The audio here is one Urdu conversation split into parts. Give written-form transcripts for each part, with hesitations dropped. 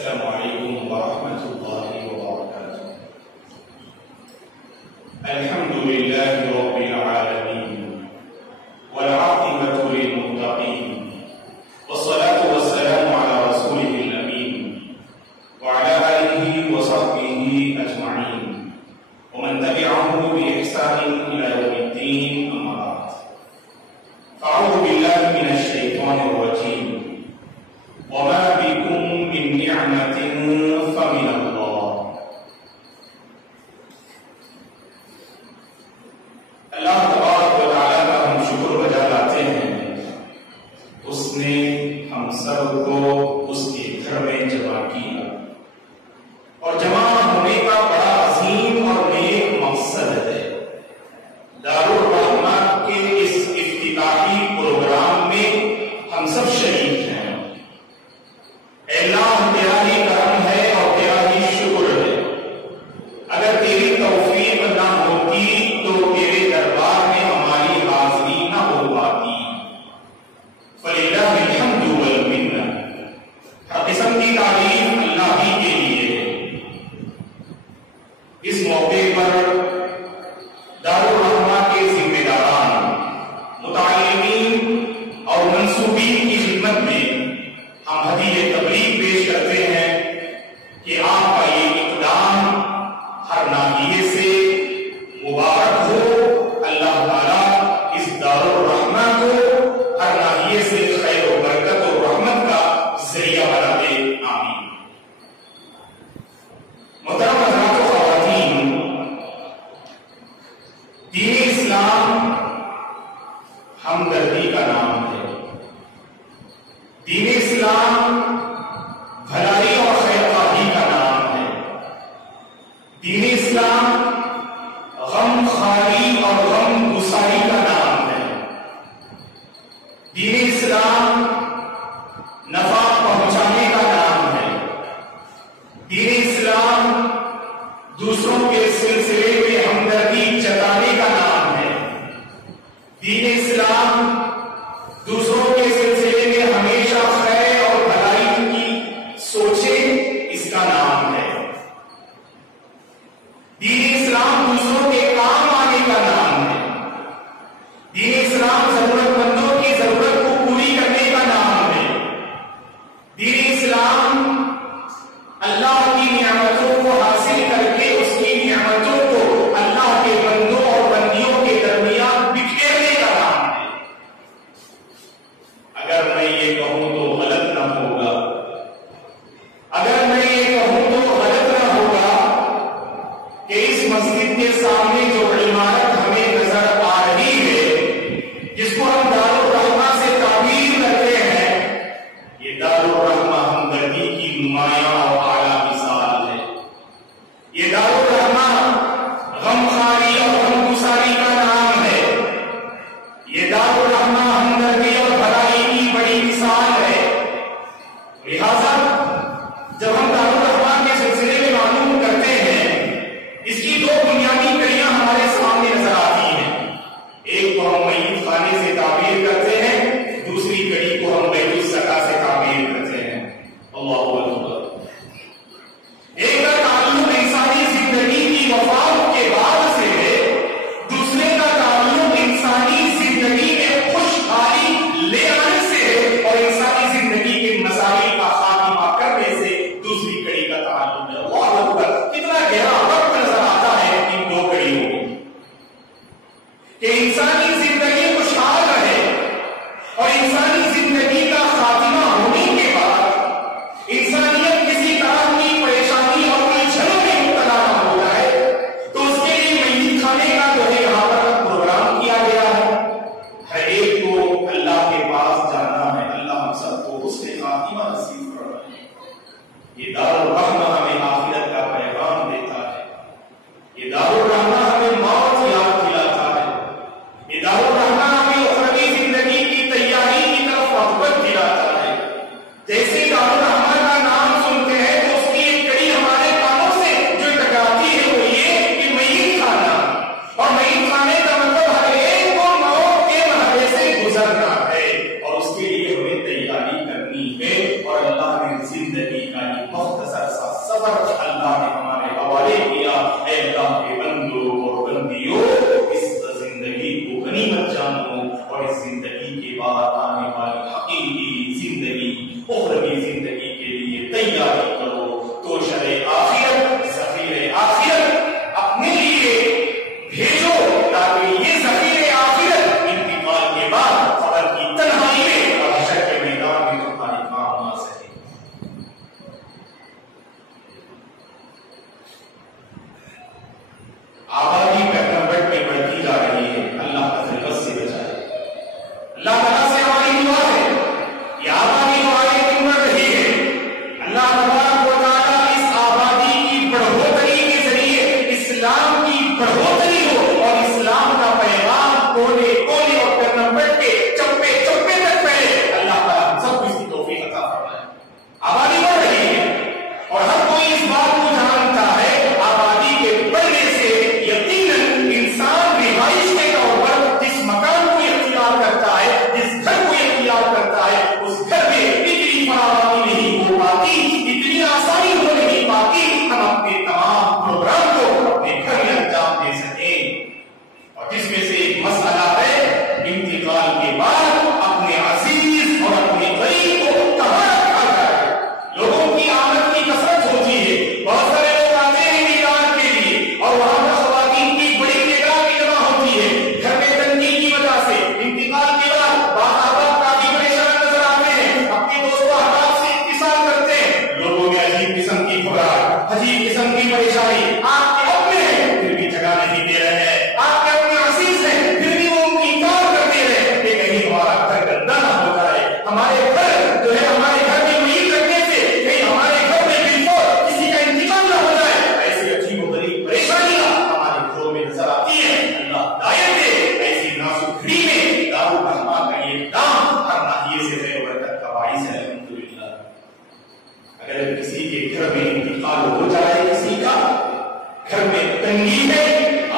السلام علیکم ورحمۃ اللہ وبرکاتہ۔ الحمد للہ رب العالمین والعاقبۃ للمتقین والصلاة والسلام علی رسولہ الامین وعلی آلہ وصحبہ اجمعین ومن تبعہ بإحسان الی یوم الدین، اما بعد، فاعوذ باللہ من الشیطان الرجیم، وما بكم من نعمة فمن اللہ۔ اللہ تبارک و تعالیٰ کا ہم شکر بجا لاتے ہیں، اس نے ہم سب کو اس کے گھر میں جمع کیا، اور جمع ہونے کا بڑا عظیم اور نیک مقصد ہے۔ دارالرحمہ کے اس افتتاحی پروگرام میں ہم سب شریک ہیں۔ اللہ تیرا ہی کرم ہے اور تیرا ہی شکر ہے، اگر تیری توفیق نہ ہوتی تو تیرے دربار میں ہماری حاضری نہ ہو پاتی۔ فللہ الحمد والمنہ، ہر قسم کی تعریف اللہ ہی کے لیے ہے۔ اس موقع پر دارالرحمہ کے ذمہ داران، متعلمین اور منصوبین کی خدمت میں ہم ہدیہ تبلیغ پیش کرتے ہیں کہ آپ کا یہ اقدام ہر ناحیے سے مبارک ہو۔ اللہ تعالیٰ اس دارالرحمہ کو ہر ناحیے سے خیر و برکت اور رحمت کا ذریعہ بنا دے، آمین۔ محترم حضرات و خواتین، دین اسلام ہمدردی کا نام ہے۔ دین اسلام بھلائی اور خیر خواہی کا نام ہے۔ دین اسلام غم خواری اور غم گساری کا نام ہے۔ دین اسلام نفع پہنچانے کا نام ہے۔ دین اسلام دوسروں کے سلسلے میں ہمدردی جتانے کا نام ہے۔ دین اسلام دوسروں کے سلسلے میں ہمیشہ خیر اور بھلائی کی سوچے، اس کا نام ہے۔ دین اسلام دوسروں کے کام آنے کا نام ہے۔ دین اسلام ضرورت مندوں کی ضرورت کو پوری کرنے کا نام ہے۔ دین اسلام اللہ کی نعمتوں کو حاصل کر کے اس کی نعمتوں کو اللہ کے بندوں اور بندیوں کے درمیان بکھیرنے کا نام ہے۔ اگر میں یہ کہوں تو غلط نہ ہوگا، اگر میں یہ کہوں تو غلط نہ ہوگا کہ اس مسجد کے سامنے جو عمارت ہمیں نظر آ رہی ہے، جس کو ہم دارالرحمہ سے تعبیر کرتے ہیں، یہ دارالرحمہ ہمدردی کی نمایاں اور اعلیٰ مثال ہے۔ یہ دارالرحمہ غمخواری اور غمگساری کا نام ہے۔ یہ دارالرحمہ ہمدردی اور بھلائی کی بڑی مثال ہے۔ لہذا جب ہم دارالرحمہ کے سلسلے میں معلوم کرتے ہیں، اس کی دو بنیادی کڑیاں ہمارے سامنے نظر آتی ہیں۔ ایک کو ہم میت خانے سے تعبیر کرتے ہیں، دوسری کڑی کو ہم بیت الصقا سے تعبیر کرتے ہیں۔ اللہ اکبر۔ ایک کا تعلق انسانی زندگی کی وفات کے بعد سے ہے، دوسرے کا تعلق انسانی زندگی میں خوشحالی لے آنے سے ہے، اور انسانی زندگی کے مسائل کا خاتمہ کرنے سے دوسری کڑی کا تعلق ہے۔ اللہ اکبر، کتنا گہرا وقت نظر آتا ہے ان دو کڑیوں میں، کہ انسانی زندگی خوشحال رہے اور انسانی زندگی کا خاتمہ ہونے کے بعد انسانیت کسی طرح کی پریشانی اور الجھنوں میں مبتلا نہ ہو جائے، تو اس کے لیے میت خانے کا جو ہے یہاں پر پروگرام کیا گیا ہے۔ ہر ایک کو اللہ کے پاس جانا ہے، اللہ ہم سب کو حسن خاتمہ نصیب فرمائے۔ یہ دارالرحمہ ہمیں آخرت کا پیغام دیتا ہے، یہ دارالرحمہ ہمیں موت یاد دلاتا ہے، یہ دارالرحمہ ہمیں اخروی زندگی کی تیاری کی طرف رغبت دلاتا ہے۔ جیسے دارالرحمہ کا نام سنتے ہیں تو اس کی ایک کڑی ہمارے کانوں سے جو ٹکراتی ہے وہ یہ کہ میت خانہ، اور میت خانے کا مطلب ہر ایک کو موت کے مرحلے سے گزرنا ہے، اور اس کے لیے ہمیں تیاری کرنی ہے، اور اللہ نے زندگی کا یہ سفر اللہ نے ہمارے حوالے کیا. اے اللہ کے بندو اور بندیوں، اس زندگی کو غنیمت جانو اور اس زندگی کے بعد آنے والی حقیقی زندگی، اخروی زندگی کے لیے تیاری کرو. تو شرع آخرت، ذخیرہ آخرت اپنے لیے بھیجو تاکہ یہ ذخیرہ آخرت انتقال کے بعد قبر کی تنہائی میں اور حشر کے میدان میں تمہارے کام آ سکے. آبادی پیغمبر میں بڑھتی جا رہی ہے، اللہ کا ذلت سے بچائے. اللہ تعالیٰ سے ہماری دعا ہے یہ آبادی جو آئے دن بڑھ رہی ہے، اللہ تبارک و تعالیٰ اس آبادی کی بڑھوتری کے ذریعے اسلام کی بڑھوتری ہو اور اسلام کا پیغام کونے کونے اور پیغمبر کے چپے چپے تک پھیلے. اللہ تعالیٰ ہم سب کو اس کی توفیق عطا فرمائے. آبادی بڑھ رہی ہے اور ہر کوئی اس بات کو جانتا ہے آبادی کے بڑھنے سے یقیناً انسان رہائش کے طور پر جس مکان کو اختیار کرتا ہے، جس گھر کو اختیار کرتا ہے، اس گھر میں اتنی فراوانی نہیں ہو پاتی، اتنی آسانی ہو نہیں پاتی ہم اپنے تمام پروگرام کو اپنے گھر میں انجام دے سکیں. اور جس میں سے ایک مسئلہ ہے انتقال کے بعد اپنے عزیز اور اپنے غریب کو کہاں رکھا جائے. لوگوں کی آمد کی کثرت ہوتی ہے، بہت سارے لوگ آتے ہیں انتقال کے لیے اور وہاں پر خواتین کی بڑی تعداد جمع ہوتی ہے. گھر میں تنگی کی وجہ سے انتقال کے بعد باپ کافی پریشان نظر آتے ہیں، اپنے دوست احباب سے اتصال کرتے ہیں، لوگوں میں عجیب قسم کی گھبراہٹ، عجیب قسم کی پریشانی. آپ کے اپنے ہیں پھر بھی جگہ نہیں دے رہے ہیں، آپ کے اپنے عزیز ہیں پھر بھی وہ انکار کرتے رہے کہ کہیں ہمارا گھر گندا نہ ہو جائے، ہمارے گھر جو ہے ہمارے گھر میں امید رکھنے سے کہیں ہمارے گھر میں بالکل کسی کا انتقال نہ ہو جائے. ایسی عجیب و غریب پریشانیاں ہمارے گھروں میں نظر آتی ہیں. اللہ ہدایت دے. ایسی نازک گھڑی میں دارالرحمٰن کا یہ کام ہر ناحیے سے خیر و برکت کا باعث ہے. الحمدللہ. اگر کسی کے گھر میں انتقال ہو جائے، کسی کا گھر میں تنگی ہے،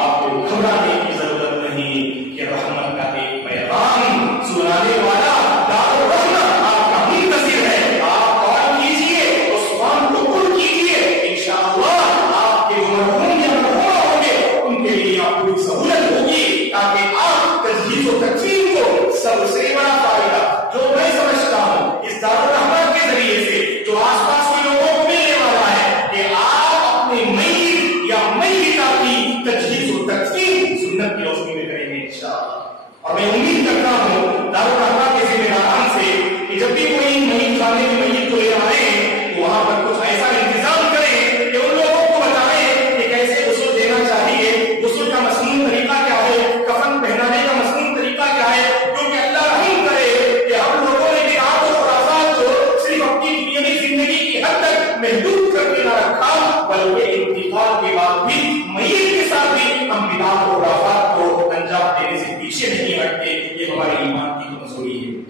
آپ کو گھبرانے کی ضرورت نہیں کہ رحمت کا ایک پیغام سنانے والا دارالرحمٰن آپ کا منتظر ہے. آپ کال کیجیے، اس فون کو پُر کیجیے، انشاءاللہ آپ کے مرحوم یا مرحومہ ہوں گے ان کے لیے آپ کو سہولت ہوگی تاکہ آپ تجہیز و تکفین کو سب سے بڑا فائدہ جو میں سمجھتا ہوں اس دارالرحمٰن کے ذریعے سے جو آس پاس کے لوگوں کو ملنے والا ہے کہ آپ اپنے میت یا میتہ کی تجہیز و تکفین سنت کی روشنی میں کریں گے انشاءاللہ. اور میں امید کرتا ہوں دارالرحمٰن کے ذمہ داران سے کہ جب بھی کوئی میت خانے میں میت کو لے آئے تو وہاں پر کچھ ایسا انتظام کریں کہ ان لوگوں کو بتائیں کہ کیسے غسل دینا چاہیے، غسل کا مصنون طریقہ کیا ہے، کفن پہنانے کا مصنون طریقہ کیا ہے. کیونکہ اللہ رحم کرے کہ ہم لوگوں نے بدعات و خرافات کو صرف اپنی دنیاوی زندگی کی حد تک محدود کر کے نہ رکھا، بلکہ انتقال کے بعد بھی میت کے ساتھ بھی ہم بدعات و خرافات کو انجام دینے سے پیچھے نہیں ہٹتے. یہ ہمارے ایمان کی کمزوری ہے.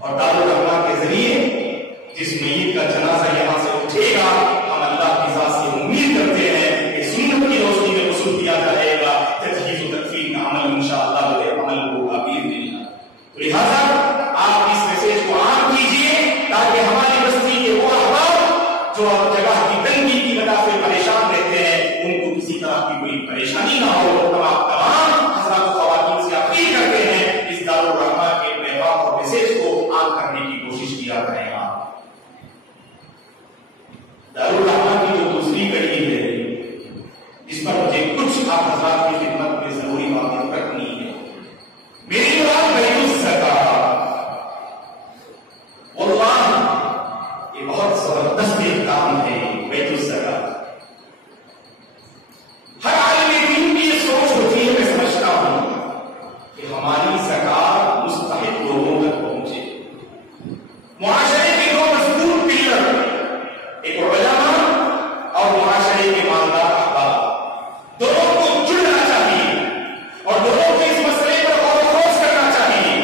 اور دارالرحمٰن کے ذریعے جس میت کا جنازہ یہاں سے اٹھے گا، ہم اللہ کی ذات سے امید کرتے ہیں کہ سنت کی روشنی میں غسل کیا جائے گا، تجہیز و تکفین کا عمل انشاءاللہ بغیر عمل ہوگا باذن اللہ. لہٰذا آپ اس میسج کو عام کیجیے تاکہ ہماری بستی کے وہ احباب جو جگہ کی تنگی کی وجہ سے پریشان رہتے ہیں ان کو کسی طرح کی کوئی پریشانی نہ ہو. تمام حضرات خواتین سے اپیل کرتے ہیں اس دارالرحمٰن کے پیغام اور میسج کو عام کرنے کی کوشش کیا کریں. آپ دارالرحمٰن کی جو دوسری کڑی ہے جس پر مجھے کچھ آپ حضرات کی خدمت میں ضروری باتیں رکھنی ہے. میری مراد بیت الزکوٰۃ. واللہ یہ بہت زبردست ایک کام ہے بیت الزکوٰۃ. ہر عالم دین کی یہ سوچ ہوتی ہے، میں سمجھتا ہوں کہ ہماری زکوٰۃ مستحق لوگوں تک پہنچے. معاشرے کے دو مضبوط پلر، ایک علماء اور معاشرے کے مالدار احباب، دونوں کو جڑنا چاہیے اور دونوں کو اس مسئلے پر غور و خوض کرنا چاہیے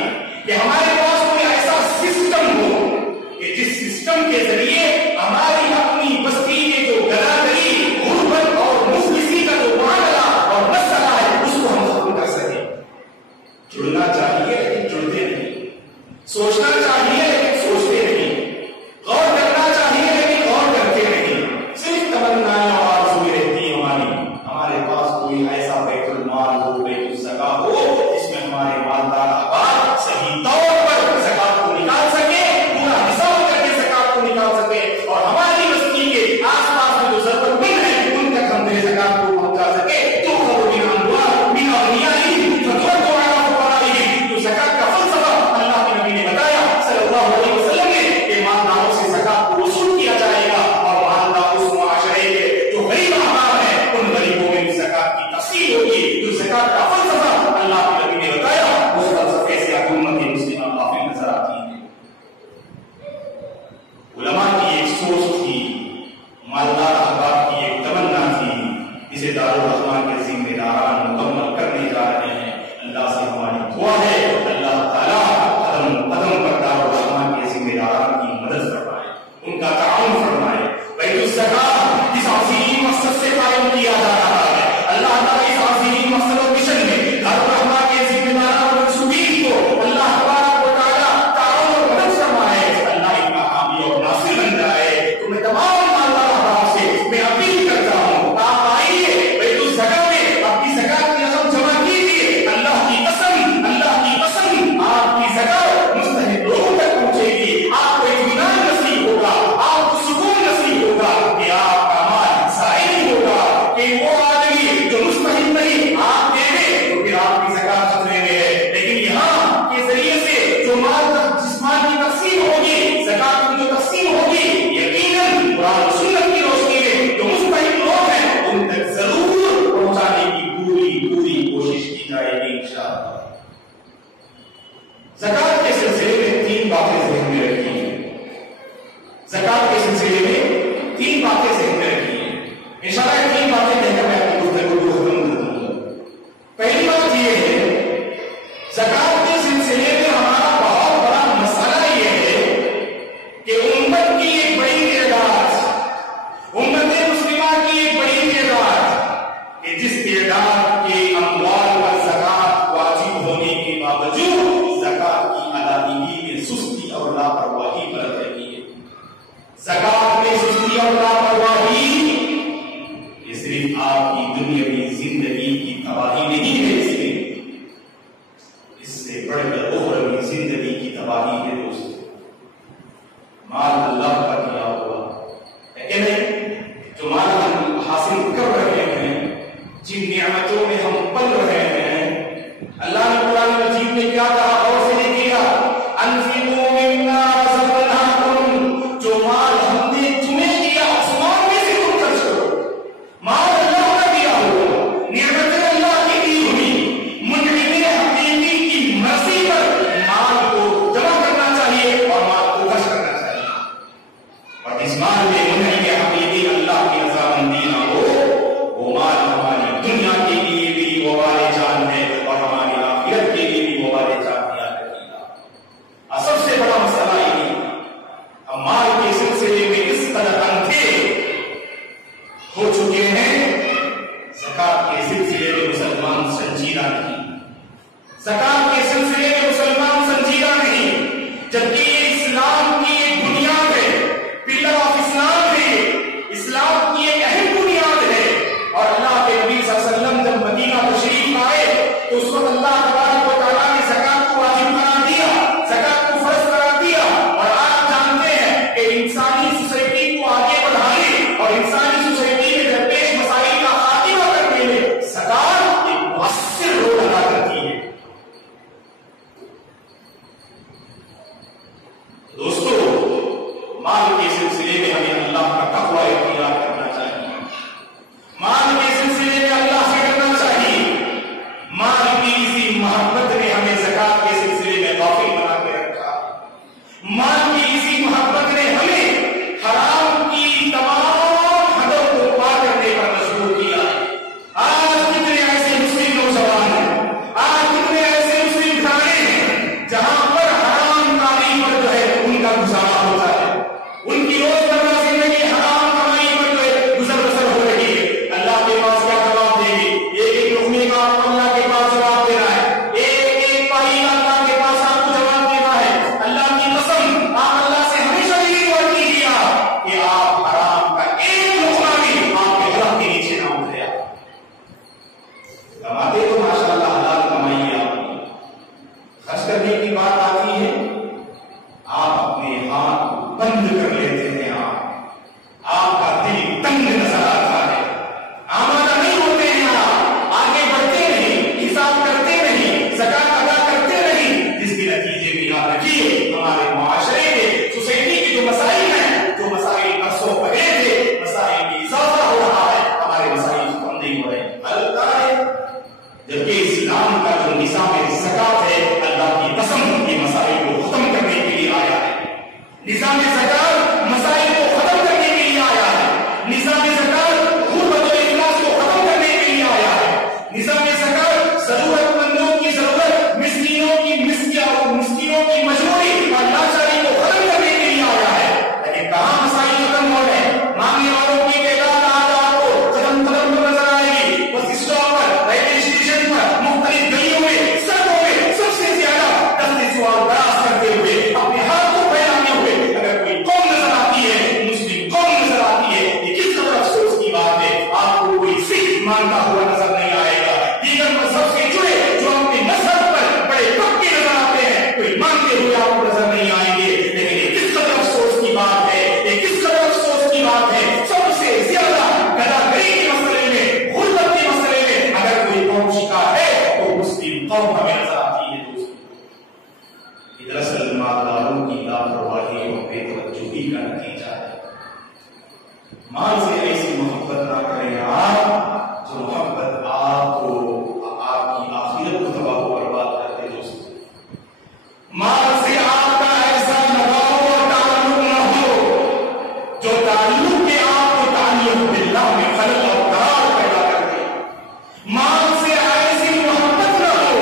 کہ ہمارے پاس کوئی ایسا سسٹم ہو کہ جس سسٹم کے ذریعے ہماری اپنی بستی کے جو گداگری، غربت اور مفلسی کا جو معاملہ اور مسئلہ ہے اس کو ہم ختم کر سکیں. جڑنا چاہیے لیکن جڑتے نہیں، سوچنا چاہیے لیکن سوچتے نہیں، غور کرنا چاہیے لیکن غور کرتے نہیں. علماء کی ایک سوچ تھی، مالدار احباب کی ایک تمنا تھی، جسے دارالرحمان کے ذمہ داران مکمل کرنے جا رہے ہیں۔ اللہ سے ہماری دعا ہے اللہ تعالیٰ قدم قدم پر دارالرحمان کے ذمہ داران کی مدد فرمائے، ان کا تعاون فرمائے۔ بیت الزکاۃ جس عظیم مقصد سے قائم کیا جا رہا ہے، اللہ تعالیٰ اس عظیم مقصد و مشن میں دارالرحمان کے ذمہ داران اور منصوبین کو اللہ تبارک و تعالیٰ تعاون اور مدد فرمائے، اللہ ان کا حامی اور ناصر بن جائے۔ تو میں تمام مالدار احباب سے میں اپیل کرتا ہوں، آپ آئیے بیت الزکاۃ میں اپنی زکات کی رقم جمع کیجیے۔ اللہ کی قسم آپ کی زکات مستحق لوگوں تک پہنچے گی، آپ کو اطمینان نصیب ہوگا، آپ کو سکون نصیب ہوگا کہ آپ کا مال ضائع نہیں ہوگا، کہ وہ آدمی جو مستحق نہیں آپ دے دیں تو پھر آپ کی زکات خطرے میں ہے۔ لیکن یہاں کے ذریعے سے جو مال جس مال کی تقسیم ہوگی، زکات کی جو تقسیم ہوگی، یقیناً قرآن و سنت کی روشنی میں جو مستحق لوگ ہیں ان تک ضرور پہنچانے کی پوری کوشش کی جائے گی انشاءاللہ۔ زکات کے سلسلے میں تین باتیں ذہن میں رکھی ہیں، زکات کے سلسلے میں تین باتیں ذہن میں رکھی ہیں۔ انشاءاللہ یہ تین باتیں کہہ کر میں اپنی گفتگو کو ختم کر دوں گا۔ پہلی بات یہ ہے، زکات کے سلسلے میں ہمارا بہت بڑا مسئلہ یہ ہے کہ امت کی ایک بڑی تعداد، امت مسلمہ کی ایک بڑی تعداد کہ جس تعداد کے اموال پر زکات واجب ہونے کے باوجود زکات کی ادائیگی میں سستی اور لاپرواہی برت رہی ہے۔ زکات میں سستی اور لاپرواہی یہ صرف آپ کی دنیاوی زندگی کی تباہی نہیں ہے، اس سے بڑھ کر اخروی زندگی کی تباہی ہے۔ دوست مال اللہ کا دیا ہوا ہے کہ نہیں؟ جو مال ہم حاصل کر رہے ہیں، جن نعمتوں میں ہم پل رہے ہیں، اللہ نے قرآن مجید میں کیا کہا اور سے نہیں کیا؟ انفقوا مما رزقناکم، جو مال ہم نے تمہیں دیا آسمان میں سے تم خرچ کرو۔ مال اللہ کا دیا ہوا، نعمتیں اللہ کی دی ہوئی، منعم حقیقی کی مرضی پر مال کو جمع کرنا چاہیے اور مال کو خرچ کرنا چاہیے، اور اس مال میں منعم حقیقی اللہ کی رضامندی نہ ہو، وہ مال ہماری دنیا کے لیے بھی وبال جان ہے اور ہماری آخرت کے لیے بھی وبال جان یاد رکھیے گا۔ سب سے بڑا مسئلہ یہ ہم مال کے سلسلے میں اس قدر اندھے ہو چکے ہیں، زکات کے سلسلے میں مسلمان سنجیدہ نہیں، زکات کے سلسلے میں مسلمان سنجیدہ نہیں، جبکہ یہ اسلام کی ایک بنیاد ہے، پلر آف اسلام ہے، اسلام کی ایک اہم بنیاد ہے۔ اور اللہ کے نبی صلی اللہ علیہ وسلم جب مدینہ تشریف آئے تو اس وقت اللہ تبارک و تعالیٰ نے زکات کو واجب قرار دیا، زکات کو فرض قرار دیا، اور آپ جانتے ہیں کہ انسانی سوسائٹی کو آگے بڑھانے اور انسانی سوسائٹی میں درپیش مسائل کا خاتمہ کرنے میں زکات ایک مؤثر رول ادا کرتی ہے۔ دوستو، مال کے سلسلے میں ہمیں اللہ کا تقوی اختیار کرنا چاہیے، مال کے سلسلے میں اللہ سے کرنا چاہیے۔ مال کی اسی محبت نے ہمیں زکات کے سلسلے میں غافل بنا کے رکھا، مال کی اسی محبت نے ہمیں حرام کی تمام حدوں کو پار کرنے پر مجبور کیا۔ آج کتنے ایسے مسلم نوجوان ہیں، آج کتنے ایسے مسلم گھرانے ہیں جہاں پر حرام کمائی پر جو ہے ان کا گزارا ہوتا ہے، ان کی روزمرہ زندگی حرام کمائی پر جو ہے گزر بسر ہو رہی ہے۔ اللہ کے پاس کیا جواب دیں گے؟ ایک لقمے کا آپ کو اللہ کے پاس جواب دینا ہے، ایک پائی کا اللہ کے پاس آپ کو جواب دینا ہے۔ اللہ کی قسم، آپ اللہ سے ہمیشہ یہ دعا کیجیے کہ آپ حرام کا ایک لقمہ بھی آپ کے حرام کے نیچے نہ اترے۔ کماتے تو ماشاء اللہ حلال کمائی آپ کی، خرچ کرنے کی بات آتی ہے آپ اپنے ہاتھ بند کر لیتے ہیں، آپ کا دل تنگ نظر آتا ہے، آمادہ نہیں ہوتے ہیں، آپ آگے بڑھتے نہیں، حساب کرتے نہیں، زکات ادا کرتے نہیں، جس کے نتیجے میں یاد رکھیے ہمارے معاشرے کے سوسائٹی کے جو مسائل ہیں، جو مسائل برسوں پہلے تھے، مسائل میں اضافہ ہو رہا ہے، ہمارے مسائل کم نہیں ہو رہے۔ البتہ جبکہ اسلام کا جو نظام زکات ہے، اللہ کی قسم یہ مسائل کو ختم کرنے کے لیے آیا ہے۔ نظام زکات اسی کا نتیجہ ہے. مال سے ایسی محبت نہ کریں آپ جو محبت آپ کو آپ کی آخرت کو تباہ و برباد کر دے. دوستو مال سے آپ کا ایسا لگاؤ اور تعلق نہ ہو جو تعلق کے آپ کو تعلق باللہ میں خلل اور قرار پیدا کر دے. مال سے ایسی محبت نہ ہو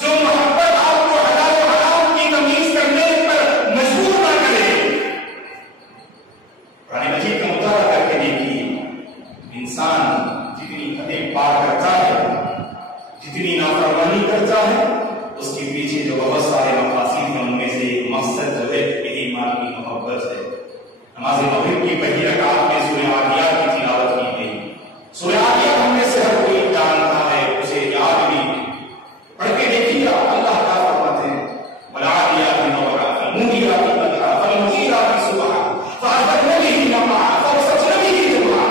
جو محبت آپ کو حلال و حرام کی تمیز کرنے پر مجبور نہ کرے. قرآن مجید کا مطالعہ کر کے دیکھیے انسان جتنی حدیں پار کرتا ہے جتنی نافرمانی کرتا ہے اس کے پیچھے جو بہت سارے مقاصد ہیں ان میں سے ایک مقصد جو ہے یہی مال کی محبت ہے. نماز مغرب کی پہلی رکعت میں سورہ عادیات کی تلاوت کی گئی. سورہ عادیات ہم میں سے ہر کوئی جانتا ہے اسے یاد بھی پڑھ کے دیکھیے اللہ کا فرماتے ہیں والعادیات ضبحا فالموریات قدحا فالمغیرات صبحا فأثرن به نقعا فوسطن به جمعا.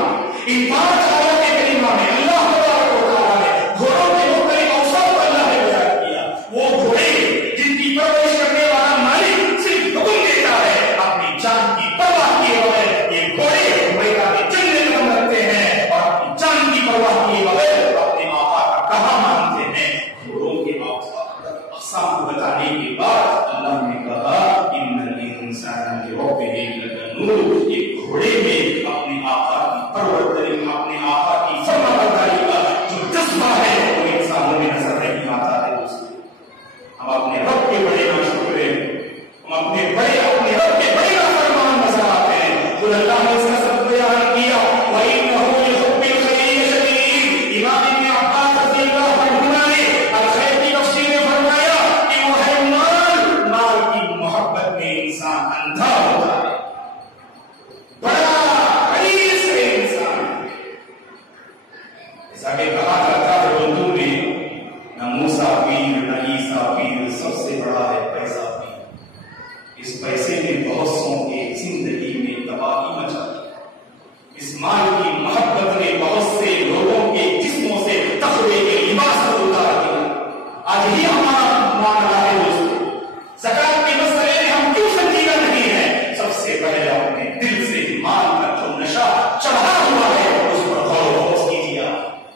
ان 5 آیات کریمہ میں اللہ تبارک و تعالیٰ نے گھوڑوں کے مختلف اوصاف کو اللہ نے بیان کیا. وہ گھوڑے جن کی پرورش کرنے والا مالک صرف حکم دیتا ہے اپنی جان کی پرواہ کیے بغیر یہ گھوڑے میدان جنگ میں رکھتے ہیں اور اپنی جان کی پرواہ کیے بغیر اپنے آقا کا کہا مانتے ہیں. گھوڑوں کے اقسام کو بتانے کے بعد اللہ نے کہا ان الانسان لربہ لکنود. یہ گھوڑے میں اپنے آقا کی پروردگاری اپنے آقا کی فرمانبرداری کا جو جذبہ ہے وہ انسانوں میں نظر نہیں آتا ہے. ہم اپنے رب کے بڑے ناشکر ہیں, ہم اپنے رب کے بڑے نافرمان نظر آتے ہیں. خود اللہ نے اس کا سب بیان کیا وَإِنَّهُ لِحُبِّ الْخَيْرِ شَدِيدٌ. امام ابن عباس رضی اللہ عنہما نے الخیر کی تفسیر میں فرمایا کہ وہ ہے مال کی محبت میں انسان اندھا ہوتا ہے, بڑا حریص ہے انسان. ایسا کہ کہا جاتا ہے اردو میں نہ موسیٰ پیر نہ عیسیٰ پیر, سب سے بڑا ہے پیسہ پیر. اس پیسے نے بہت سوں کے زندگی میں تباہی مچا دی. اس مال کی محبت نے بہت سے لوگوں کے جسموں سے تقوی کے لباس کو اتار دیا. آج ہی ہمارا معاملہ ہے دوستو, زکات کے مسئلے میں ہم کیوں سنجیدہ نہیں ہیں؟ سب سے پہلے اپنے دل سے مال کا جو نشہ چڑھا ہوا ہے اس پر غور و خوض کیجیے.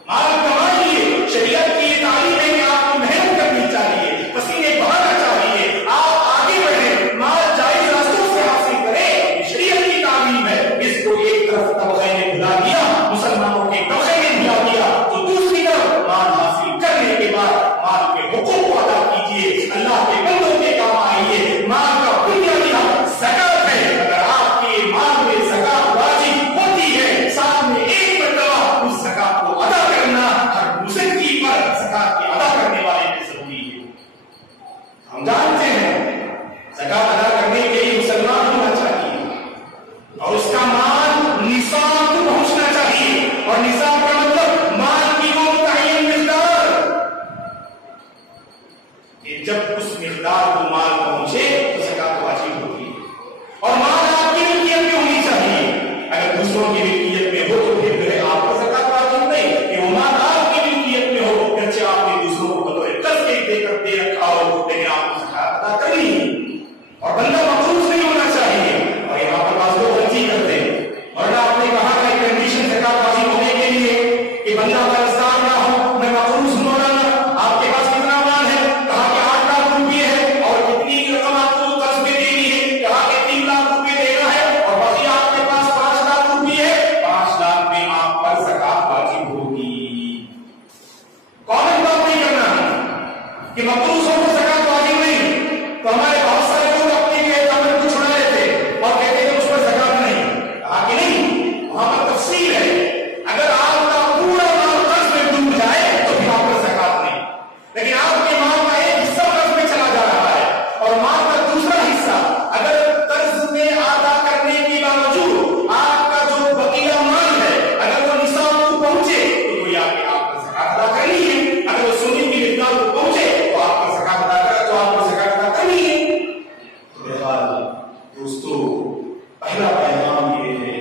مال کمائیے. شریعت کی یہ تعلیم ہے کہ آپ کو محنت کرنی چاہیے, پسینے بہانا چاہیے, آپ آگے بڑھیں, مال جائز راستوں سے حاصل کریں. شریعت کی تعلیم ہے. اس کو ایک طرف طبقے نے بھلا دیا, مسلمانوں کے طبقے نے بھلا دیا, تو دوسری طرف مال حاصل کرنے کے بعد مال کے حقوق کو ادا کیجیے. اللہ کے بندوں کے کام آئیے. مال کا بنیادی حق زکات ہے. اگر آپ کے مال میں زکات واجب ہوتی ہے, سال میں ایک مرتبہ اس زکات کو ادا کرنا ہر مسلم پر زکات کے ادا کرنے والے میں ضروری ہے. ہم جانتے ہیں زکات ادا کرنے کے لیے مسلمان ہونا چاہیے اور اس کا مال نصاب کو پہنچنا چاہیے. اور نصاب کا مطلب مال کی وہ متعین مقدار کہ جب اس مقدار کو مال پہنچے تو زکات واجب ہوتی ہے. اور مال آپ کی ملکیت میں ہونی چاہیے. اگر دوسروں کی ملکیت میں ہو تو پھر جو ہے آپ کو زکات واجب نہیں. کہ وہ مال آپ کی ملکیت میں ہو, گرچہ آپ نے دوسروں کو بطور قرض دے کر دے رکھا ہو, لیکن آپ کو زکات ادا کرنی ہے. اور بندہ مقروض نہیں ہونا چاہیے. اور یہاں پر بعض لوگ غلطی کرتے ہیں. اور آپ نے کہا کہ کنڈیشن زکات واجب ہونے کے لیے کہ بندہ قرضدار نہ ہو, میں مقروض ہوں. مولانا آپ کے پاس کتنا مال ہے؟ کہا کہ 8 لاکھ روپے ہے. اور کتنی رقم آپ کو قرض میں دینی ہے؟ کہا کہ 3 لاکھ روپے دینا ہے. اور باقی آپ کے پاس 5 لاکھ روپے ہے. 5 لاکھ میں آپ پر زکات واجب ہوگی. کامن بات نہیں کرنا کہ مقروض ہو تو زکات واجب نہیں. تو ہمارے بہت سارے لوگ اپنے کامن کو چھڑا لیتے اور کہتے ہیں اس پر زکات نہیں. کہا کہ نہیں, وہاں پر تفصیل ہے. اگر آپ کا پورا مال قرض میں ڈوب جائے تو پھر آپ پر زکات نہیں. لیکن آپ کے مال کا ایک حصہ قرض میں چلا جا رہا ہے اور مال کا دوسرا حصہ اگر قرض میں ادا کرنے کے باوجود آپ کا جو بقیہ مال ہے اگر وہ نصاب کو پہنچے تو گویا کہ آپ کو زکات ادا کرنی ہے. اگر وہ سونے کی مقدار کو پہنچے تو آپ کو زکات ادا کرنی ہے. بہرحال دوستو, پہلا پیغام یہ ہے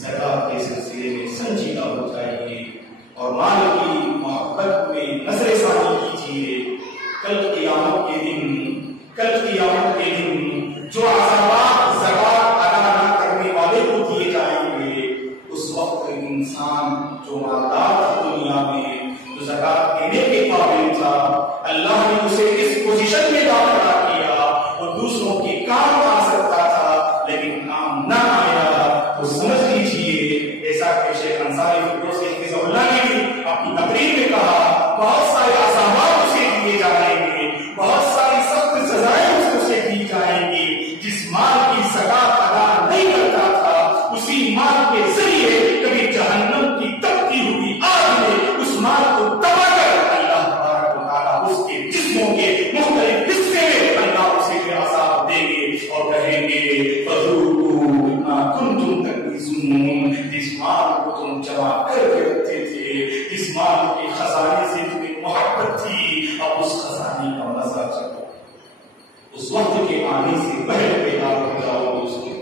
زکات کے سلسلے میں سنجیدہ ہو جائیے اور مال کی محبت میں نظر ثانی کیجیے. کل قیامت کے دن جو عذابات زکات ادا کو سمجھ لیجیے، ایسا کہ شیخ انصاری فردوسی حفظہ اللہ نے بھی اپنی تقریر میں کہا بہت سارے عذابات اسے دیے جائیں گے، بہت ساری سخت سزائیں اسے دی جائیں گی، جس مال کی زکات ادا نہیں کرتا تھا اسی مال کے ذریعے کبھی جہنم کی تپتی ہوئی آگ میں اس مال کو تباہ کر اللہ تبارک و تعالیٰ اس کے جسموں کے مختلف حصے میں اللہ اسے بھی عذاب دیں گے اور کہیں گے فذوقوا ما کنتم تکنزون، جس مال کو تم جمع کر کے رکھتے تھے، جس مال کے خزانے سے تمہیں محبت تھی، اب اس خزانے کا مزہ چکو۔ اس وقت کے آنے سے پہلے بیدار ہو جاؤ دوستو،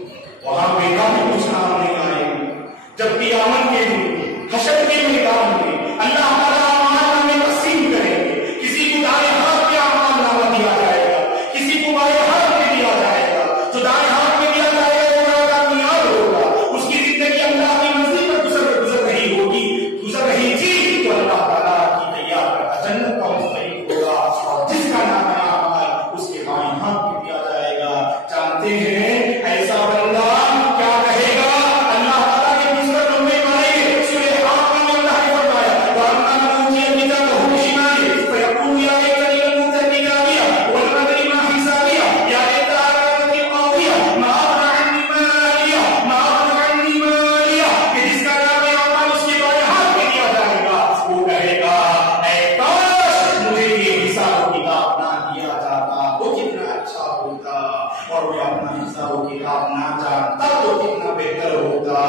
وہاں بیدار کچھ کام نہیں آئے گا۔ جب قیامت کے دن حشر کے میدان میں اللہ تعالیٰ اعمال نامے تقسیم کریں گے، کسی کو دائیں ہاتھ پہ اعمال نامہ دیا جائے گا، کسی کو بائیں ہاتھ پہ دیا جائے گا، جو دائیں ہاتھ پہ دیا جائے گا وہ بڑا کامیاب ہوگا، اس کی زندگی اللہ کی منزل پر گزر رہی ہوگی، گزر رہی تھی تو اللہ تعالیٰ کی تیار کرتا جنت کا مستحق ہوگا، اور جس کا نام ہے اعمال اس کے بائیں ہاتھ پہ دیا جائے گا۔ جانتے ہیں ایسا بندہ کیا کہے گا؟ اللہ تعالیٰ کے دوسرے نمبر پائے سورہ حاقہ میں اللہ نے فرمایا وَأَمَّا مَنْ أُوتِيَ كِتَابَهُ بِشِمَالِهِ فَيَقُولُ يَا لَيْتَنِي لَمْ أُوتَ كِتَابِيَهْ وَلَمْ أَدْرِ مَا حِسَابِيَهْ يَا لَيْتَهَا كَانَتِ الْقَاضِيَةَ مَا أَغْنَىٰ عَنِّي مَالِيَهْ مَا أَغْنَىٰ عَنِّي مَالِيَهْ، کہ جس کا نام اعمال اس کے بائیں ہاتھ پہ دیا جائے گا، وہ کہے گا اے کاش مجھے یہ حساب و کتاب نہ دیا جاتا، وہ کتنا اچھا ہوتا، اور میں اپنا حساب و کتاب نہ جانتا تو کتنا بہتر ہوتا۔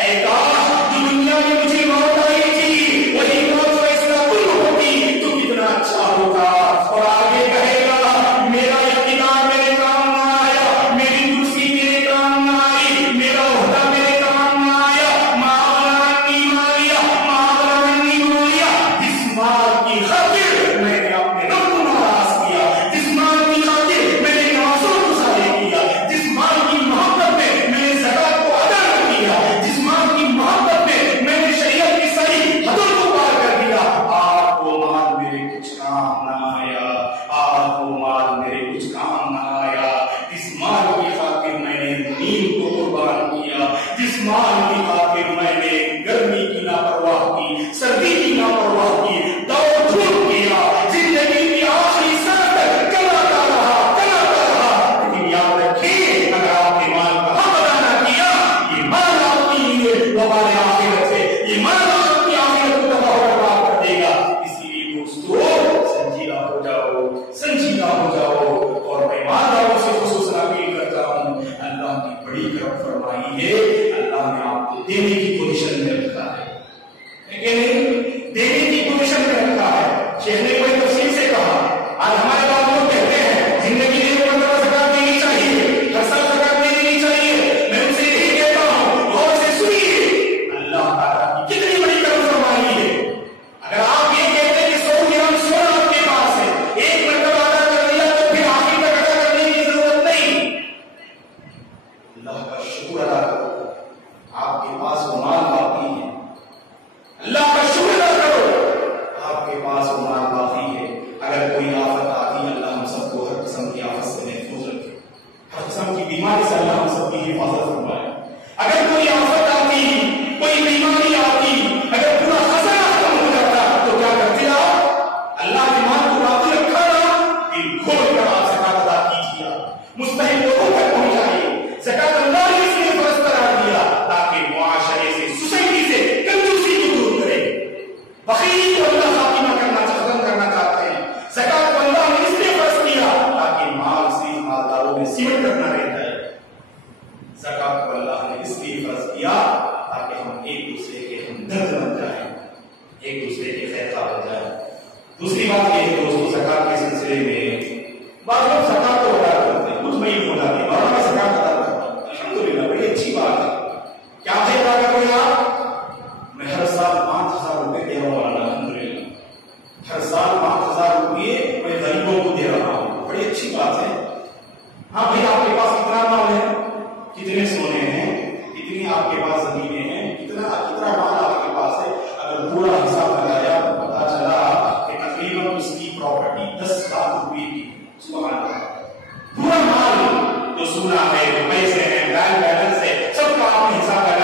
اے کاش جو دنیا میں مجھے موت آئی تھی وہی موت فیصلہ کن ہوتی تو کتنا اچھا ہوتا۔ اور آگے کہے گا میرا اقتدار میرے کام نہ آیا، میری کرسی میرے کام نہ آئی، میرا عہدہ میرے کام نہ آیا، ما اغنی مالیا ما اغنی مالیا، جس مال کی خاطر میں نے اپنے رب کو ناراض کیا، جس مال کی خاطر میں نے نمازوں کو ضائع کیا، جس مال کی محبت میں میں نے زکات کو ادا کر دیا، جس مال کی محبت میں میں نے شریعت کی صحیح حدوں کو پار کر دیا، آج وہ مال میرے کچھ کام نہ آیا، آج وہ مال میرے کچھ کام نہ آیا، جس مال کی خاطر میں نے نیند کو قربان کیا، جس مال کی خاطر میں نے گرمی کی ناپرواہ کی، سردی کی ناپرواہ کی، دوڑ دھوپ کیا، زندگی کی آخری سانس تک کماتا رہا، لیکن یاد رکھیے اگر آپ نے مال کا حق ادا نہ کیا یہ مال آپ کی وبال آخرت ہے، یہ مال آپ کی آخرت کو تباہ و برباد کر دے گا۔ اسی لیے دوستو سنجیدہ ہو جاؤ، سنجیدہ ہو جاؤ، اور میں ایمانداروں سے خصوصاً اپیل کرتا ہوں اللہ کی بڑی کرم فرمائی ہے، اللہ نے آپ کو دینے کی پوزیشن میں رکھا ہے، دینے کی پوزیشن میں رکھا ہے۔ شیخ نے کوئی تفصیل سے کہا آج ہمارے بعض لوگ کہتے ہیں زندگی میں ایک مرتبہ زکات دینی چاہیے، ہر سال زکات نہیں دینی چاہیے، میں ان سے یہی کہتا ہوں غور سے سنیے اللہ تعالیٰ کی کتنی بڑی کرم فرمائی ہے۔ اگر آپ یہ کہتے ہیں کہ 100 گرام سونا آپ کے پاس ہے، ایک مرتبہ ادا کر دیا تو پھر آخر تک ادا کرنے کی ضرورت نہیں، اللہ کا شکر ادا کرو، آپ کے پاس وہ مال باقی ہے، اللہ کا شکر ادا کرو، آپ کے پاس وہ مال باقی ہے۔ اگر کوئی آفت آتی ہے اللہ ہم سب کو ہر قسم کی آفت سے محفوظ رکھے، ہر قسم کی بیماری سے اللہ ہم سب کی حفاظت فرمائے۔ اگر کوئی آفت آتی، کوئی بیماری آتی، اگر پورا خزانہ ختم ہو جاتا تو کیا کرتے آپ؟ اللہ نے مال کو باقی رکھا نا، دل کھول کر آپ زکات ادا کیجیے، مستحق لوگوں تک پہنچائیے۔ زکات اللہ نے اس لیے فرض قرار دیا تاکہ معاشرے سے، سوسائٹی سے کنجوسی کو دور کرے، بخیلی کو اللہ خاتمہ ختم کرنا چاہتے ہیں۔ زکات کو اللہ نے اس لیے فرض کیا تاکہ مال صرف مالداروں میں سمٹ کرنا رہتا ہے۔ زکات کو اللہ نے اس لیے فرض کیا تاکہ ہم ایک دوسرے کے ہمدرد بن جائیں، ایک دوسرے کے خیرخواہ بن جائیں۔ دوسری بات یہ ہے دوستو زکات کے سلسلے میں بعض لوگ زکات کو ادا کرتے ہیں، مطمئن ہو جاتے ہیں اور میں زکات ادا کرتا ہوں، الحمدللہ بڑی اچھی بات ہے۔ کیا ہے ادا کرو آپ؟ میں ہر سال 5,000 روپے دے رہا ہوں، الحمدللہ ہر سال 5,000 روپے میں غریبوں کو دے رہا ہوں، بڑی اچھی بات ہے۔ ہاں بھائی آپ کے پاس کتنا مال ہے، کتنے سونے ہیں، کتنی آپ کے پاس زمینیں ہیں، کتنا مال آپ کے پاس ہے، اگر پورا حساب لگایا تو پتا چلا کہ تقریباً اس کی پراپرٹی 10 لاکھ روپے کی، سبحان اللہ، پورا مال جو سونا ہے، جو پیسے ہیں، بینک بیلنس ہے، سب کا آپ نے حساب لگایا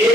1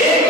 1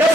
10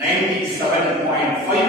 97.5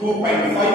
2.5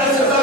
10,000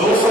200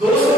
200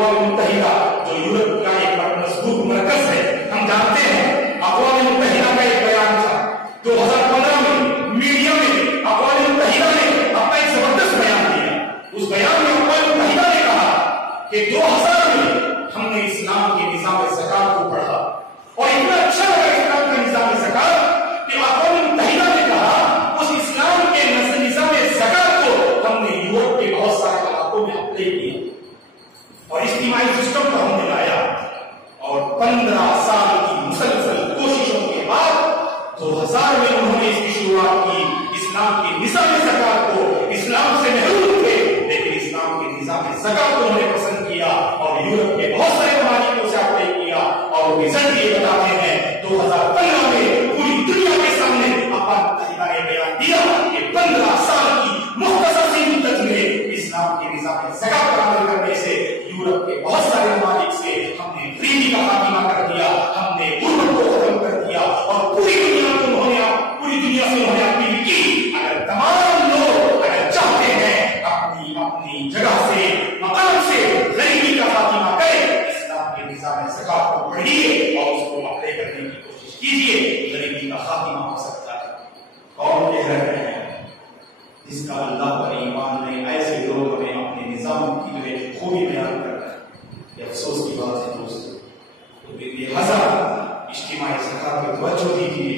اقوام متحدہ جو یورپ کا ایک مضبوط مرکز ہے، ہم جانتے ہیں اقوام متحدہ کا ایک بیان تھا 2015 میں میڈیا میں اقوام متحدہ نے اپنا ایک زبردست بیان دیا. اس بیان میں اقوام متحدہ نے کہا کہ 2000 میں ہم نے اسلام کے نظام زکات کو پڑھا اور اتنا اچھا لگا اسلام کا نظام زکات کہ اقوام متحدہ نے کہا اس اسلام کے نظام زکات کو ہم نے یورپ کے بہت سارے علاقوں میں اپلائی کیا اور اجتماعی سسٹم کو ہم نے لایا اور 15 سال کی مسلسل کوششوں کے بعد 2000 میں انہوں نے اس کی شروعات کی. اسلام کے نظام زکات کو اسلام سے محروم تھے لیکن اسلام کے نظام زکات کو انہوں نے پسند کیا اور یورپ کے بہت سارے ممالکوں سے اپلائی کیا اور رزلٹ یہ بتاتے ہیں 2015 میں پوری دنیا کے سامنے اقوام متحدہ نے بیان دیا کہ 15 سال کی مختصر سی مدت میں اسلام کے نظام زکات پر عمل کرنے سے یورپ کے بہت سارے ممالک سے ہم نے غریبی کا خاتمہ کر دیا، ہم نے غربت کو ختم کر دیا اور پوری دنیا کو پوری دنیا سے انہوں نے اپیل کی اگر تمام لوگ اگر چاہتے ہیں اپنی اپنی جگہ سے مقام سے غریبی کا خاتمہ کریں، اسلام کے نظام زکات کو پڑھیے اور اس کو اپلائی کرنے کی کوشش کیجیے، غریبی کا خاتمہ ہو سکتا ہے. کون کہہ رہے ہیں؟ جس کا اللہ پر ایمان نہیں، ایسے لوگ ہمیں اپنے نظام کی جو ہے خوبی بیان کر رہے ہیں. یہ افسوس کی بات ہے دوستو. لہذا اجتماعی زکات پر توجہ دیجیے،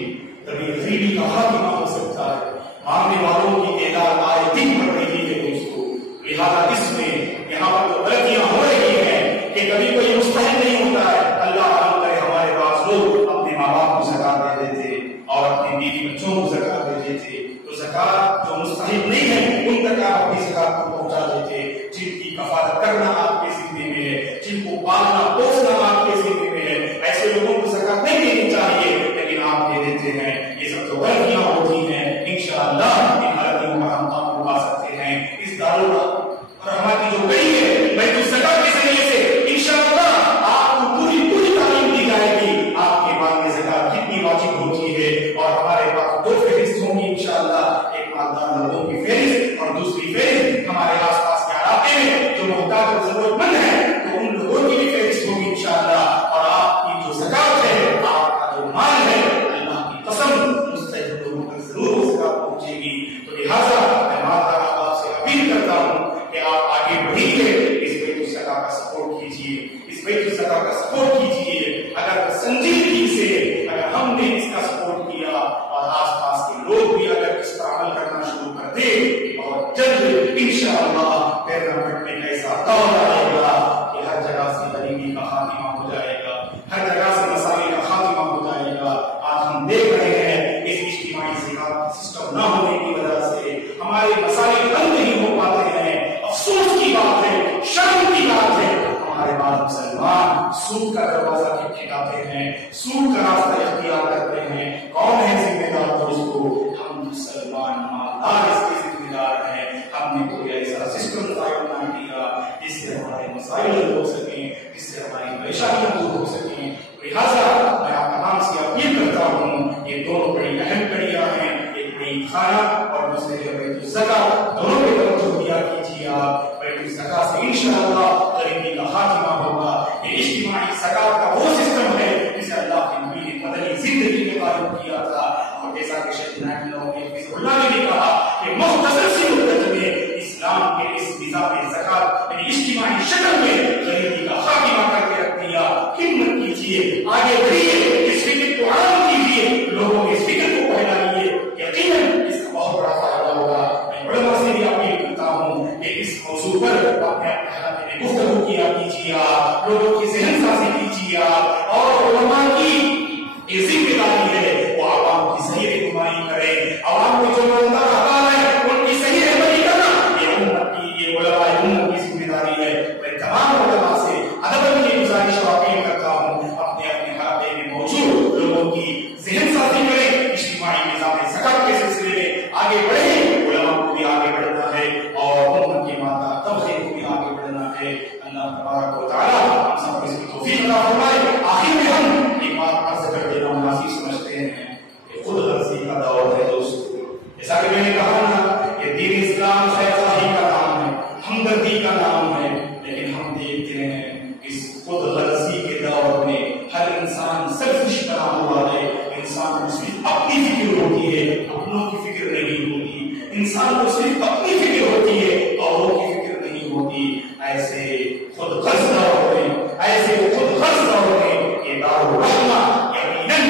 تبھی غریبی کا خاتمہ ہو سکتا ہے. مانگنے والوں کی تعداد آئے دن بڑھ رہی ہے دوستو. لہذا اس میں یہاں پر جو غلطیاں ہو رہی ہیں کہ کبھی کوئی مستحق نہیں ہوتا ہے. اللہ رحم کرے ہمارے پاس لوگ اپنے ماں باپ کو زکات دے دیتے اور اپنے بیوی بچوں کو زکات دے دیتے، تو زکات جو مستحق نہیں ہے ان تک آپ اپنی زکات کو پہنچا دیتے. جن کی کفالت کرنا آپ کے ذمے میں ہے، جن کو پالنا پوسنا آپ کے ذمے میں ہے، ایسے لوگوں کو زکات نہیں دینی چاہیے لیکن آپ دے دیتے ہیں. یہ سب جو غلطیاں ہوتی ہیں انشاءاللہ ان غلطیوں پر ہم قابو پا سکتے ہیں. اس دارالعلوم رحمت کی جو گئی ہے بیت الزکات کے ذریعے سے انشاءاللہ آپ کو پوری تعلیم دی جائے گی آپ کے مال میں زکات کتنی واجب ہوتی ہے. اور ہمارے پاس 2 فہرست ہوں گی انشاءاللہ، ایک مالدار لوگوں کی فہرست اور دوسری فہرست ہمارے آس پاس کے علاقے میں جو محتاج اور ضرورت مند ہیں تو ان لوگوں کی بھی فہرست ہوگی انشاءاللہ. اور آپ کی جو زکات ہے، آپ کا جو مال ہے، اللہ کی قسم مستحق لوگوں تک ضرور زکات پہنچے گی. تو لہٰذا میں مالدار احباب سے اپیل کرتا ہوں کہ آپ آگے بڑھیے، اس بیت الزکات کا سپورٹ کیجیے، اس بیت الزکات کا سپورٹ کیجیے. اگر سنجیدگی سے اگر ہم نے اس کا سپورٹ کیا اور آس پاس کے لوگ بھی اگر اس پر عمل کرنا شروع کر دے اور جلد انشاءاللہ پیرنٹ میں ایسا دور آئے گا کہ ہر جگہ سے غریبی کا خاتمہ ہو جائے گا، ہر جگہ سے مسائل کا خاتمہ ہو جائے گا. آج ہم دیکھ رہے ہیں اس اجتماعی زکات سسٹم نہ ہونے کی وجہ سے ہمارے مسائل حل نہیں ہو پاتے ہیں. افسوس کی بات ہے، شرم کی بات ہے، ہمارے بعض مسلمان سود کا دروازہ کھٹکھٹاتے ہیں، سود کا راستہ اختیار کرتے ہیں. کون ہے ذمہ دار دوستو؟ ہم مسلمان مالدار اس کے ذمہ دار ہیں. ہم نے کوئی ایسا سسٹم قائم نہ کیا جس سے ہمارے مسائل حل ہو سکیں، جس سے ہماری پریشانیاں دور ہو سکیں. لہٰذا میں آپ تمام سے اپیل کرتا ہوں، یہ دونوں بڑی اہم کڑیاں ہیں، ایک بڑی خانہ اور دوسرے ہے بیت الزکات. دونوں پہ توجہ دیا کیجیے آپ. بیت الزکات سے انشاءاللہ غریبی کا خاتمہ ہوگا. یہ اجتماعی زکات کا وہ سسٹم ہے جسے اللہ کے نبی نے مدنی زندگی میں قائم کیا تھا. اور جیسا کہ شیخ اللہ نے بھی کہا کہ مختصر سی مدت میں اسلام کے اس نظام زکات یعنی اجتماعی شکل میں غریبی کا خاتمہ کر کے رکھ دیا. ہمت کیجیے، آگے بڑھیے، اس فکر کو عام کیجیے، لوگوں کے اس فکر کو پھیلائیے. یقیناً اس کا بہت بڑا فائدہ ہوگا. میں علماء سے بھی اپیل کرتا ہوں کہ اس موضوع پر اپنے حلقے میں گفتگو کیا کیجیے، لوگوں کی ذہن سازی کیجیے. اور علماء کی یہ ذمہ داری ہے وہ عوام کی صحیح رہنمائی کریں. عوام کو جو مالدار احباب ہیں ان کی صحیح رہنمائی کرنا یہ امت کی، یہ علماء امت کی ذمہ داری ہے. میں تمام علماء سے ادب کی گزارش اور اپیل کرتا ہوں اپنے اپنے حلقے میں موجود لوگوں کی ذہن سازی کریں. اجتماعی نظام زکات کے سلسلے میں آگے بڑھیں. علماء کو بھی آگے بڑھنا ہے اور امت کی مادہ طبقے کو بھی آگے بڑھنا ہے. اللہ تبارک و تعالی ہم سب کو اس کی توفیق عطا فرمائے. آخر میں ہم ایک بات عرض کر دینا مناسب سمجھتے ہیں کہ خود غرضی کا دور ہے دوستو. جیسا کہ میں نے کہا نا کہ دین اسلام خیر خواہی کا نام ہے، ہمدردی کا نام ہے، لیکن ہم دیکھتے ہیں ایسے خود غرض نہ ہوتے، ایسے خود غرض نہ ہوتے. یہ دارالرحمہ یقیناً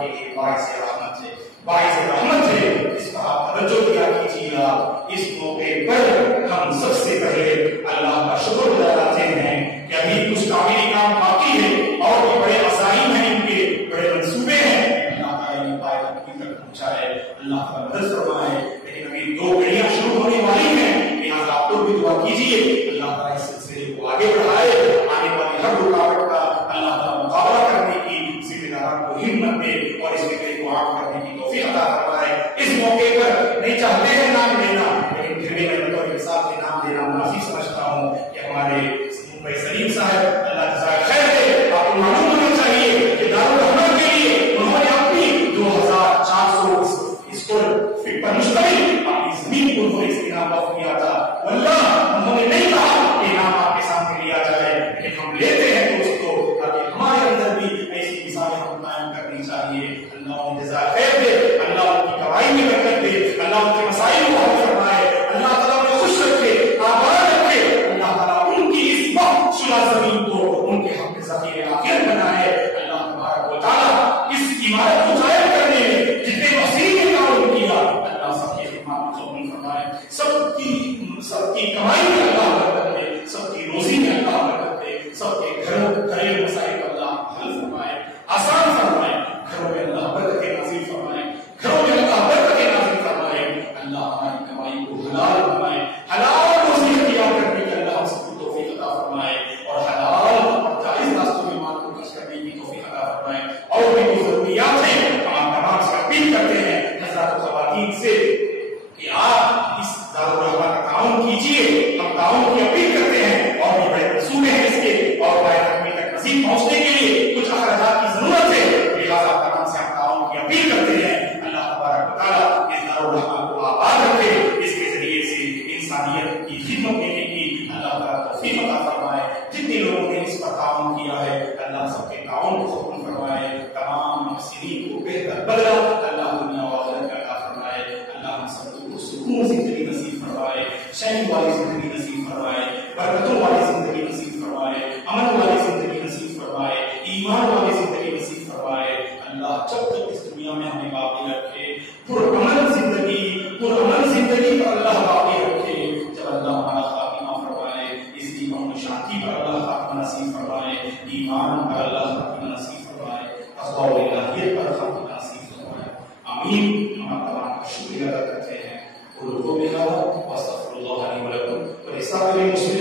کے لیے باعث رحمت ہے، باعث رحمت ہے. اس کا توجہ کیا کیجیے آپ. اس موقع پر ہم سب سے پہلے اللہ کا شکر گزارتے ہیں کہ ابھی کچھ تعمیری کام باقی ہے اور بھی بڑے عزائم ہیں، ان کے بڑے منصوبے ہیں. اللہ تعالیٰ نے پائے تک پہنچائے، اللہ کا مدد فرمائے. لیکن ابھی 2 گھڑیاں شروع ہونے والی ہیں، لہٰذا آپ لوگ بھی دعا کیجیے اللہ تعالیٰ اس سلسلے کو آگے بڑھائے. آنے والی ہر رکاوٹ کا اللہ تعالیٰ مقابلہ کرنے کی ذمہ داروں کو ہمت دے اور اس فکر کو عام کرنے کی توفیق عطا فرمائے. اس موقع پر نہیں چاہتے ہیں نام لینا، لیکن پھر بھی میں بطور مثال کے نام دینا مناسب سمجھتا ہوں کہ ہمارے ممبئی سلیم صاحب اللہ جزائے خیر دے. آپ کو معلوم ہونا چاہیے کہ دارالرحمہ کے لیے انہوں نے اپنی 2400 اسکول پر مشتمل اپنی زمین کو انہوں نے اس انعام وقف کیا تھا. واللہ انہوں نے نہیں کہا کہ انعام آپ کے سامنے لیا جائے، لیکن ہم لیتے ہیں دوستوں تاکہ ہمارے اندر بھی ایسی مثالیں ہم قائم کرنی چاہیے. اللہ ان جزائے خیر دے، اللہ ان کی کمائی میں برکت دے، اللہ ان کے مسائل کو حل فرمائے، اللہ تعالیٰ انہیں خوش رکھے، آباد رکھے. اللہ تعالیٰ ان کی اس وقت شدہ زمین کو ان کے حق ذخیرے آخر بنائے. اللہ تبارک و تعالیٰ اس عمارت کو قائم کرنے میں جتنے وسیع نے کام کیا، اللہ سب کی خدمات قبول فرمائے. سب کی کمائی میں اللہ برکت دے، سب کی روزی میں اللہ برکت دے، سب کے گھریلو مسائل کو اللہ حل فرمائے، آسان فرمائے. گھروں میں اللہ برکتیں نازل فرمائے، گھروں میں اللہ برکتیں نازل فرمائے. اللہ ہماری کمائی کو حلال فرمائے، حلال روزی اختیار کرنے کی اللہ ہم سب کو توفیق عطا فرمائے اور حلال اور جائز راستوں میں مال کو خرچ کرنے کی توفیق عطا فرمائے. اور بھی جو ضروریات ہیں ہم تمام سے اپیل کرتے ہیں حضرات و خواتین سے کہ آپ اس دارالرحمہ کا تعاون کیجیے. ہم تعاون کی اپیل کرتے ہیں اور بھی بڑے منصوبے ہیں اس کے اور بڑے تکمیل تک مزید پہنچنے کے لیے کچھ اخراجات کی ضرورت ہے. لہٰذا تمام سے ہم تعاون کی اپیل کرتے ہیں. اللہ تبارک و تعالیٰ اس دارالرحمہ کو آباد رکھے، اس کے ذریعے سے انسانیت کی خدمت دینے کی اللہ تعالیٰ توفیق عطا فرمائے. جتنے لوگوں نے اس پر تعاون کیا ہے اللہ سب کے تعاون کو قبول فرمائے. تمام محسنین کو بہتر بدلا اللہ دنیا و آخرت کا عطا فرمائے. اللہ ہم سب کو سکون زندگی نصیب فرمائے، شین والی زندگی نصیب فرمائے، برکتوں والی زندگی نصیب فرمائے، امن والی زندگی نصیب فرمائے، ایمان والی زندگی نصیب فرمائے. اللہ جب تک اس دنیا میں ہمیں باقی رکھے، پرامن زندگی پر اللہ باقی رکھے. جب اللہ ہمارا خاتمہ فرمائے، اس کی امن و شانتی پر اللہ خاتمہ نصیب فرمائے، ایمان پر اللہ خاتمہ نصیب فرمائے، تقوی و الہیت پر خاتمہ نصیب فرمائے. آمین. ہم تمام کا شکریہ ادا کرتے ہیں. قولوا قولی هذا واستغفر الله لي ولكم ولسائر المسلمين